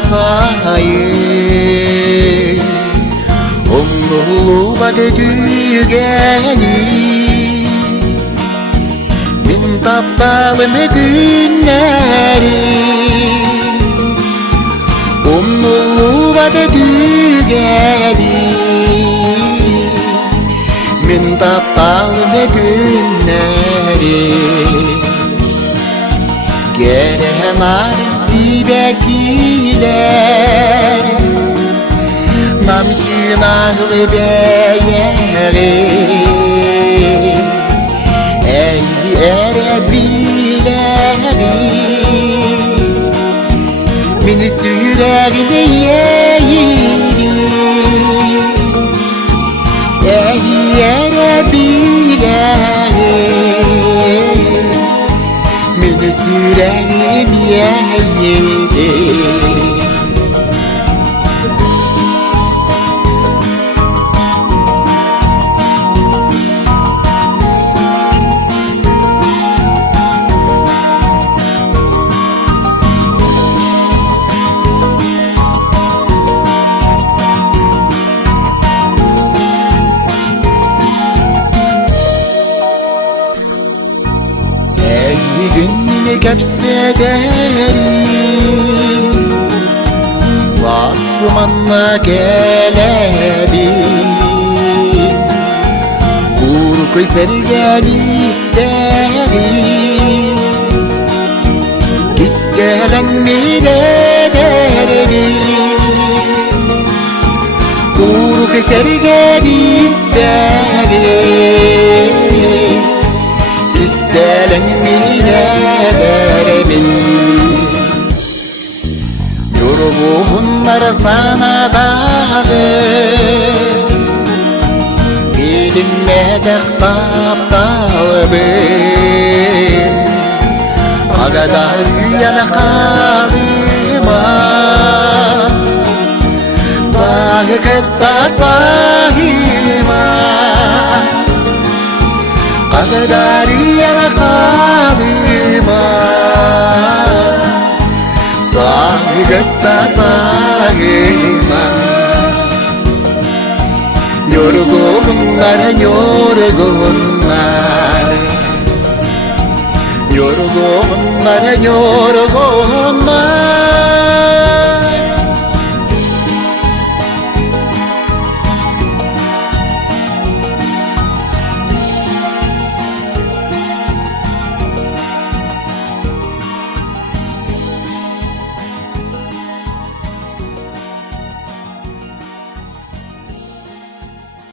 sayı Omluğuma düdüğeni Min taptalım günleri Omluğuma düdüğeni Min taptalım günleri Gelen arın sibekiler Namşın ağlı beyeri Ey erebileri Mini sürerime yeğiri Ey erebileri Mini sürerim yeğiri Gününü kapsederim Saf dumanla gelebil Korku sergen isterim İstelen mine derim Korku sergen isterim İstelen mine derim Yorgunlar sana dağır Bilinmede kaptalım Ağadar yana kalıma Sahıkıtta sahima Ağadar yana kalıma Sahıkıtta sahima Yorgunlar, yorgunlar Yorgunlar, yorgunlar